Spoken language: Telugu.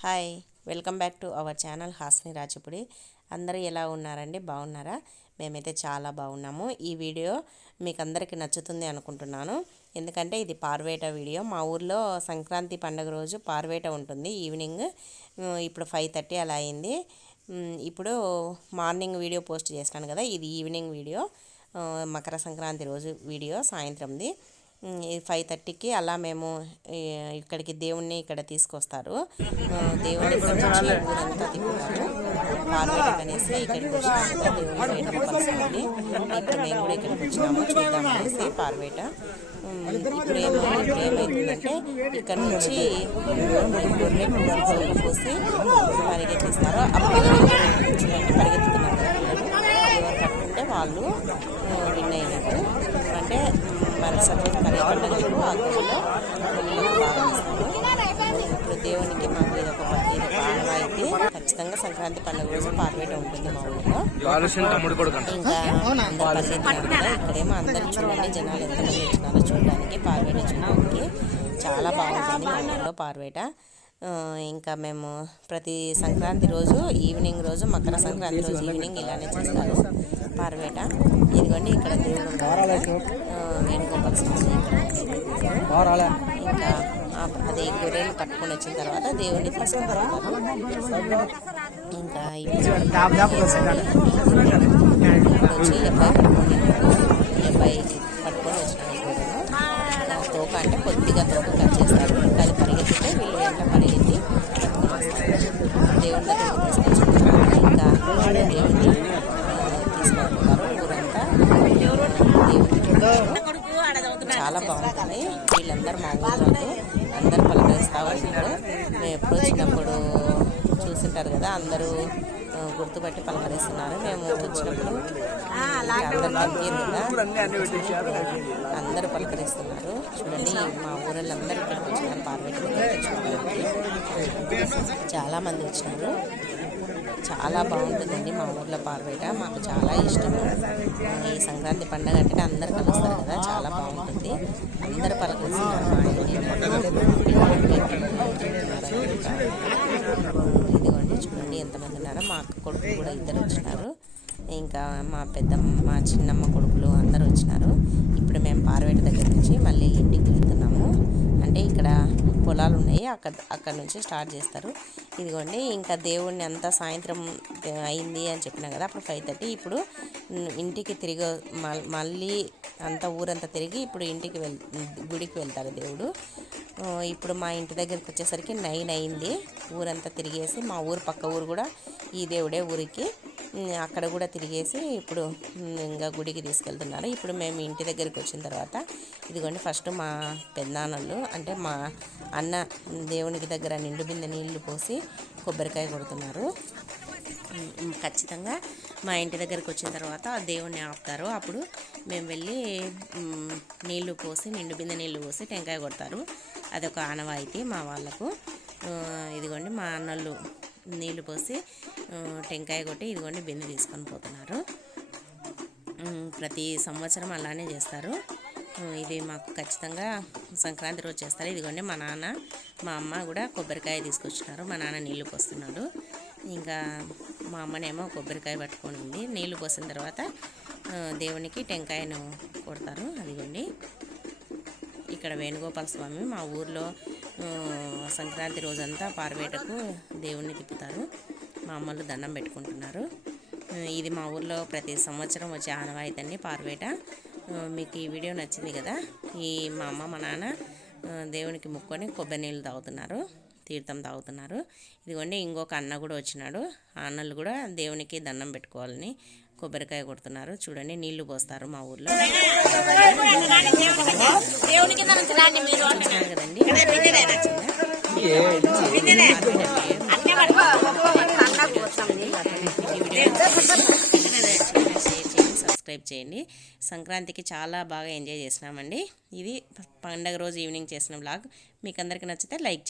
Hi welcome back to our channel Hasni రాచిపుడి అందరూ ఎలా ఉన్నారండి? బాగున్నారా? మేమైతే చాలా బాగున్నాము. ఈ వీడియో మీకు అందరికీ నచ్చుతుంది అనుకుంటున్నాను. ఎందుకంటే ఇది పార్వేట వీడియో. మా ఊర్లో సంక్రాంతి పండుగ రోజు పార్వేట ఉంటుంది. ఈవినింగ్ ఇప్పుడు ఫైవ్ థర్టీ అలా అయింది. ఇప్పుడు మార్నింగ్ వీడియో పోస్ట్ చేస్తాను కదా. ఇది ఈవినింగ్ వీడియో. మకర సంక్రాంతి రోజు వీడియో సాయంత్రంది. ఫైవ్ థర్టీకి అలా మేము ఇక్కడికి దేవుణ్ణి ఇక్కడ తీసుకొస్తారు. దేవుణ్ణి ఇక్కడ ఊరంతా తిప్పుతారు పార్వతి అనేసి ఇక్కడికి వచ్చినాము కదా, దేవుని వేడుకోవాల్సింది ఇప్పుడు మేము కూడా ఇక్కడికి వచ్చినాము చూద్దాం అనేసి పార్వేట ఇప్పుడు ఏమో ఇప్పుడు ఏమవుతుందంటే ఇక్కడ నుంచి గొర్రె గొర్రె పోసి పరిగెత్తిస్తారు. అప్పుడు పరిగెత్తుతున్నారు ఎవరు కట్టుకుంటే వాళ్ళు విన్ అయినట్టు అంటే మరి సపోజ్ ఇప్పుడు దేవునికి మాకు ఇది ఒక ఇది ఒక ఆనవాయితీ ఖచ్చితంగా సంక్రాంతి పండుగ రోజు పార్వేట ఉంటుంది మా ఊళ్ళో ఇంకా అందరు ఇక్కడేమో అందరు చూడండి జనాలు ఎంతమంది వచ్చినారో చూడడానికి పార్వేట చూడడానికి చాలా బాగుంటుంది మా ఊళ్ళో పార్వేట ఇంకా మేము ప్రతి సంక్రాంతి రోజు ఈవినింగ్ రోజు మకర సంక్రాంతి రోజు ఈవినింగ్ ఇలానే చేస్తారు. పార్వేట ఇదిగోండి ఇక్కడ దేవుడు వేణుగోపాల స్వామి ఇక్కడ ఇంకా ఆ- అది గొర్రెలు పట్టుకొని వచ్చిన తర్వాత దేవుడిని తీసుకుంటారు ఇంకా వచ్చి అబ్బాయి పట్టుకొని అబ్బాయి పట్టుకొని వచ్చినాడు తోక అంటే కొద్దిగా తోక కట్ చేస్తారు ఇంకా అది పరిగెత్తితే వీళ్ళు వెంట పరిగెత్తి పట్టుకొని వస్తారు దేవుని దగ్గరికి తీసుకొచ్చిన తర్వాత ఇంకా దేవుడిని ఆ, తీసుకెళ్తున్నారు ఊరంతా దేవుడికి చాలా బాగుంటుంది. వీళ్ళందరూ మా ఊళ్ళో అందరు పలకరిస్తూ ఉంటారు మేము ఎప్పుడు వచ్చినప్పుడు చూసింటారు కదా అందరూ గుర్తుపట్టి పలకరిస్తున్నారు. మేము వచ్చినప్పుడు అందరు కదా అందరూ పలకరిస్తున్నారు. చూడండి మా ఊళ్ళందరూ ఇక్కడికి వచ్చినారు. పార్వతి దగ్గరికి చూడడానికి చాలా మంది వచ్చినారు. చాలా బాగుంటుందండి మా ఊర్లో పార్వేట మాకు చాలా ఇష్టము. ఈ సంక్రాంతి పండుగ అంటే అందరు కలుస్తారు కదా చాలా బాగుంటుంది. అందరు పలకరిస్తున్నారు మా ఇదిగోండి చూడండి ఎంతమంది ఉన్నారో. మా అక్క కొడుకు కూడా ఇద్దరు వచ్చినారు. ఇంకా మా పెద్దమ్మ మా చిన్నమ్మ కొడుకులు అందరూ వచ్చినారు. ఇప్పుడు మేము పార్వేట దగ్గర నుంచి మళ్ళీ ఇంటికి వెళ్తున్నాము. అంటే ఇక్కడ పొలాలు ఉన్నాయి అక్కడ అక్కడ నుంచి స్టార్ట్ చేస్తారు. ఇదిగోండి ఇంకా దేవుడిని అంతా సాయంత్రం అయింది అని చెప్పినా కదా అప్పుడు ఫైవ్ థర్టీ ఇప్పుడు ఇంటికి తిరిగి మళ్ళీ అంతా ఊరంతా తిరిగి ఇప్పుడు ఇంటికి వెళ్ గుడికి వెళ్తారు దేవుడు. ఇప్పుడు మా ఇంటి దగ్గరికి వచ్చేసరికి నైన్ అయింది. ఊరంతా తిరిగేసి మా ఊరు పక్క ఊరు కూడా ఈ దేవుడే ఊరికి. అక్కడ కూడా తిరిగేసి ఇప్పుడు ఇంకా గుడికి తీసుకెళ్తున్నారు ఇప్పుడు మేము ఇంటి దగ్గరికి వచ్చిన తర్వాత ఇదిగోండి ఫస్ట్ మా పెద్దనాన్నలు అంటే మా అన్న దేవునికి దగ్గర నిండు బిందె నీళ్ళు పోసి కొబ్బరికాయ కొడుతున్నారు. ఖచ్చితంగా మా ఇంటి దగ్గరికి వచ్చిన తర్వాత దేవుణ్ణి ఆపుతారు. అప్పుడు మేము వెళ్ళి నీళ్ళు పోసి నిండు బిందె నీళ్ళు పోసి టెంకాయ కొడతారు. అదొక ఆనవాయితీ మా వాళ్ళకు. ఇదిగోండి మా అన్నలు నీళ్ళు పోసి టెంకాయ కొట్టి ఇదిగోండి బిందె తీసుకొని పోతున్నారు. ప్రతి సంవత్సరం అలానే చేస్తారు. ఇది మాకు ఖచ్చితంగా సంక్రాంతి రోజు చేస్తారు. ఇదిగోండి మా నాన్న మా అమ్మ కూడా కొబ్బరికాయ తీసుకొచ్చినారు. మా నాన్న నీళ్ళు పోస్తున్నాడు. ఇంకా మా అమ్మనేమో కొబ్బరికాయ పట్టుకొని ఉంది. నీళ్ళు పోసిన తర్వాత దేవునికి టెంకాయను కొడతారు. అదిగోండి. ఇక్కడ వేణుగోపాల స్వామి మా ఊర్లో సంక్రాంతి రోజంతా పార్వేటకు దేవుణ్ణి తిప్పుతారు. మా అమ్మలు దండం పెట్టుకుంటున్నారు. ఇది మా ఊర్లో ప్రతి సంవత్సరం వచ్చే ఆనవాయితీ అండి పార్వేట మీకు ఈ వీడియో నచ్చింది కదా? ఈ మా అమ్మ మా నాన్న దేవునికి ముక్కొని కొబ్బరి నీళ్ళు తాగుతున్నారు. తీర్థం తాగుతున్నారు. ఇదిగోండి ఇంకొక అన్న కూడా వచ్చినాడు. ఆ అన్నలు కూడా దేవునికి దండం పెట్టుకోవాలని కొబ్బరికాయ కొడుతున్నారు. చూడండి నీళ్ళు పోస్తారు మా ఊర్లో. కదండి. సబ్స్క్రైబ్ చేయండి. సంక్రాంతికి చాలా బాగా ఎంజాయ్ చేసినామండి. ఇది పండగ రోజు ఈవినింగ్ చేసిన బ్లాగ్ మీకు అందరికీ నచ్చితే లైక్